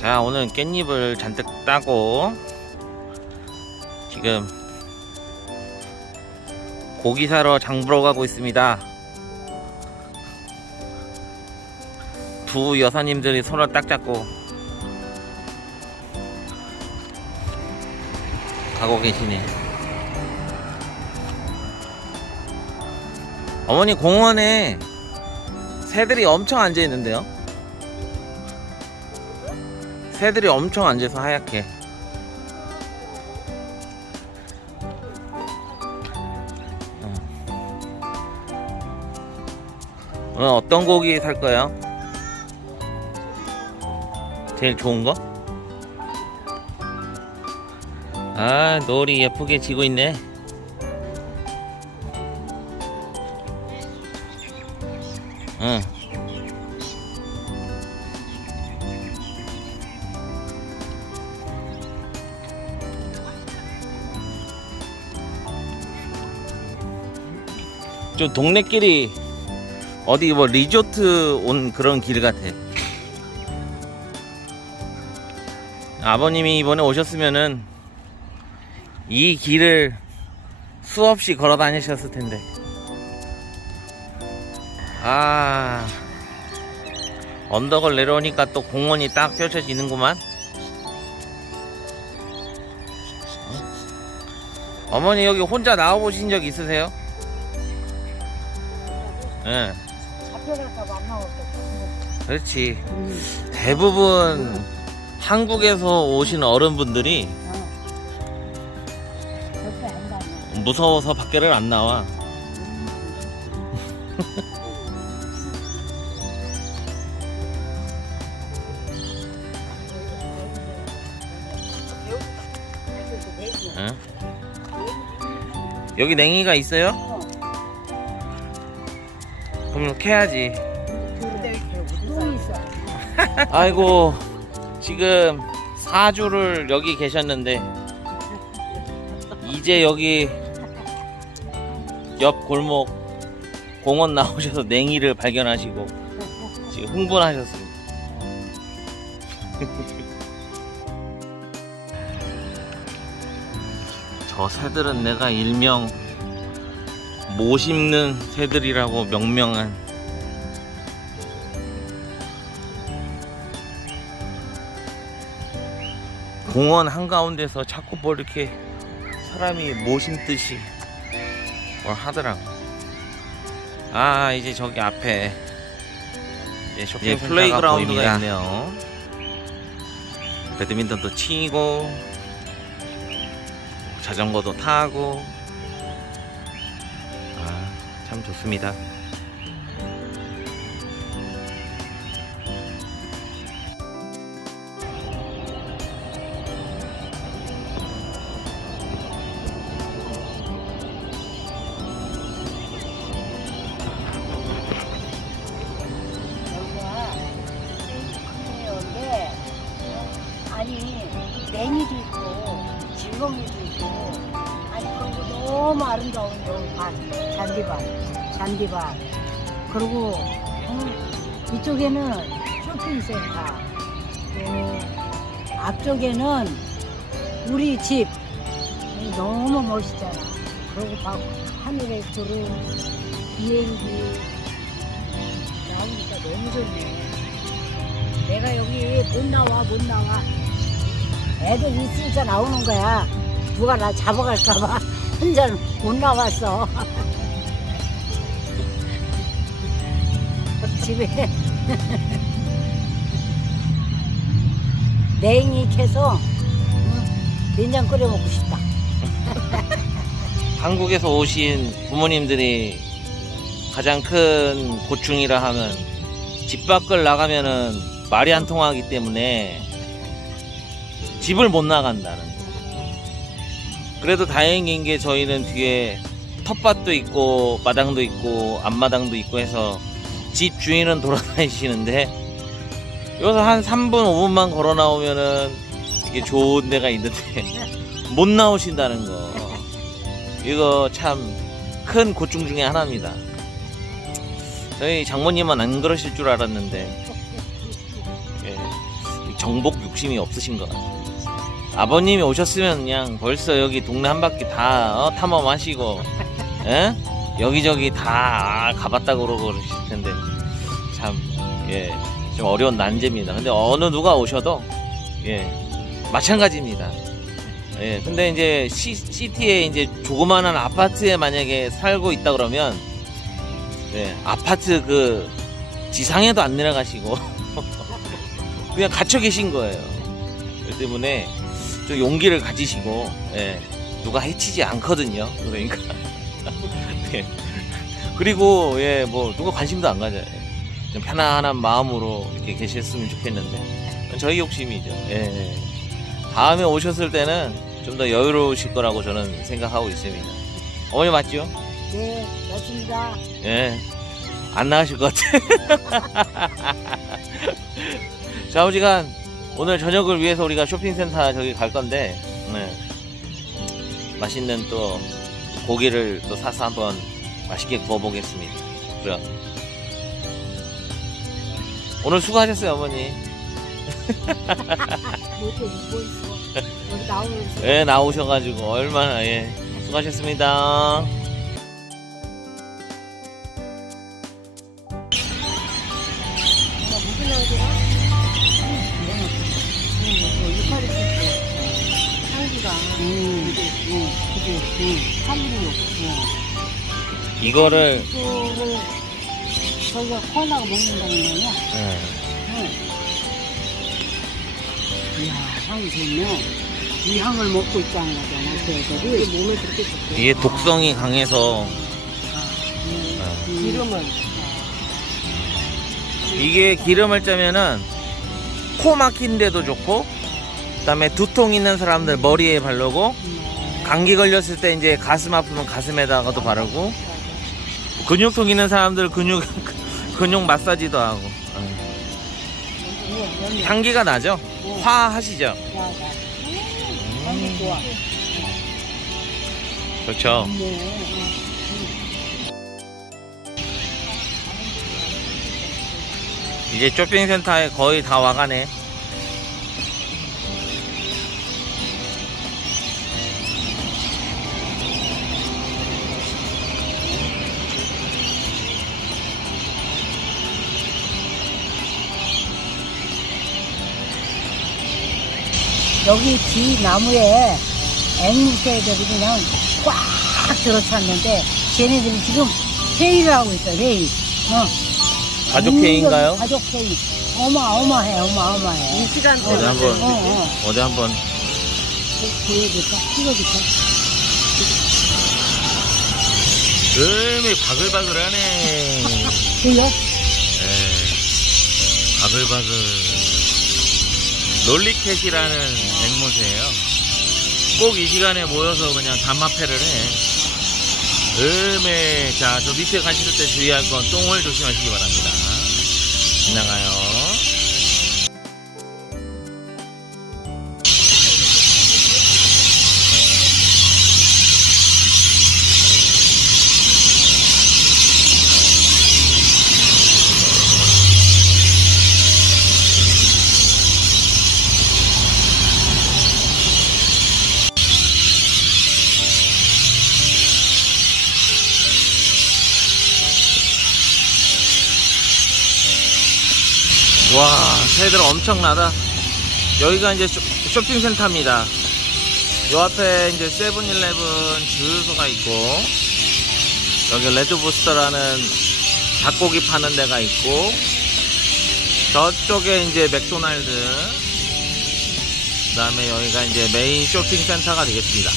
자 오늘 깻잎을 잔뜩 따고 지금 고기 사러 장 보러 가고 있습니다. 두 여사님들이 손을 딱 잡고 가고 계시네. 어머니 공원에 새들이 엄청 앉아 있는데요 새들이 엄청 앉아서 하얗게. 어. 오늘 어떤 고기 살 거예요? 제일 좋은 거? 아, 노을이 예쁘게 지고 있네. 응. 좀 동네끼리 어디 뭐 리조트 온 그런 길 같아. 아버님이 이번에 오셨으면은 이 길을 수없이 걸어 다니셨을 텐데. 아, 언덕을 내려오니까 또 공원이 딱 펼쳐지는구만. 어? 어머니 여기 혼자 나와보신 적 있으세요? 예. 잡혀갈까봐 안 나왔어. 그렇지. 대부분 한국에서 오신 어른분들이 절대 안 가네. 무서워서 밖에를 안 나와. 응? 여기 냉이가 있어요? 있어. 아이고 지금 4주를 여기 계셨는데 이제 여기 옆 골목 공원 나오셔서 냉이를 발견하시고 지금 흥분하셨습니다. 저 새들은 내가 일명 못 씹는 새들이라고 명명한 공원 한가운데서 자꾸 뭐 이렇게 사람이 모심듯이 뭘 하더라고. 아 이제 저기 앞에 이제 쇼핑 플레이그라운드가 있네요. 배드민턴도 치고 자전거도 타고 아니 냉이도 있고 질멍이도 있고 아니 그리고 너무 아름다운 밭 잔디밭 잔디밭 그리고 어, 이쪽에는 쇼핑센터 또 앞쪽에는 우리 집 너무 멋있잖아 그리고 막 하늘에 구름 비행기 나오니까 너무 좋네. 내가 여기 못 나와, 못 나와. 애들 있으니까 나오는 거야. 누가 나 잡아갈까봐. 혼자 못 나왔어. 집에 냉이 캐서 응, 된장 끓여 먹고 싶다. 한국에서 오신 부모님들이 가장 큰 고충이라 하면 집 밖을 나가면은 말이 안 통하기 때문에 집을 못 나간다는 거. 그래도 다행인 게 저희는 뒤에 텃밭도 있고 마당도 있고 앞마당도 있고 해서 집 주인은 돌아다니시는데 여기서 한 3분 5분만 걸어 나오면은 이게 좋은 데가 있는데 못 나오신다는 거 이거 참 큰 고충 중에 하나입니다. 저희 장모님은 안 그러실 줄 알았는데 예, 정복 욕심이 없으신 것 같아요. 아버님이 오셨으면 그냥 벌써 여기 동네 한 바퀴 다 어, 탐험하시고, 예? 여기저기 다 가봤다고 그러고 그러실 텐데, 참, 예, 좀 어려운 난제입니다. 근데 어느 누가 오셔도, 예, 마찬가지입니다. 예, 근데 이제 시, 시티에 이제 조그마한 아파트에 만약에 살고 있다 그러면, 예, 아파트 그 지상에도 안 내려가시고, 그냥 갇혀 계신 거예요. 그렇기 때문에 좀 용기를 가지시고, 예, 누가 해치지 않거든요. 그러니까. 예. 그리고, 예, 뭐, 누가 관심도 안 가져요. 좀 편안한 마음으로 이렇게 계셨으면 좋겠는데. 저희 욕심이죠. 예. 다음에 오셨을 때는 좀 더 여유로우실 거라고 저는 생각하고 있습니다. 어머니 맞죠? 네, 맞습니다. 예. 안 나가실 것 같아. 자, 아버지가 오늘 저녁을 위해서 우리가 쇼핑센터 저기 갈 건데, 네. 맛있는 또 고기를 또 사서 한번 맛있게 구워보겠습니다. 그래요. 오늘 수고하셨어요, 어머니. 못해 입고 있어. 여기 나오면서. 예, 나오셔가지고 얼마나, 예. 수고하셨습니다. 응, 응, 살리고. 이거를, 이거를 저희가 코나가 먹는다는 거냐? 예. 응. 이야, 향이 좋네. 이 향을 먹고 있다는 거잖아, 그 애들이. 몸에 그렇게 좋대. 이게 독성이 강해서, 기름은. 이게 기름을 짜면은 코 막힌데도 좋고 그다음에 두통 있는 사람들 머리에 바르고 감기 걸렸을 때 이제 가슴 아프면 가슴에다가도 바르고 근육통 있는 사람들 근육 근육 마사지도 하고 어. 향기가 나죠? 화 하시죠? 좋아. 그렇죠. 네. 이제 쇼핑센터에 거의 다 와가네. 여기 뒤 나무에 앵무새들이 그냥 꽉 들어찼는데 쟤네들이 지금 회의를 하고 있어 회의. 어. 가족 완전 회의인가요? 가족 회의. 어마어마해 어마어마해. 이 시간 어디 한번 어, 어. 어디 한번 보여줄까? 찍어줄까? 음이 바글바글하네. 보여? 예, 바글바글 롤리캣이라는 앵무새예요. 꼭 이 시간에 모여서 그냥 단마패를 해. 음에 자 저 밑에 가실 때 주의할 건 똥을 조심하시기 바랍니다. 지나가요. 와 새들 엄청나다. 여기가 이제 쇼, 쇼핑센터입니다. 요 앞에 이제 세븐일레븐 주유소가 있고 여기 레드부스터라는 닭고기 파는 데가 있고 저쪽에 이제 맥도날드 그 다음에 여기가 이제 메인 쇼핑센터가 되겠습니다.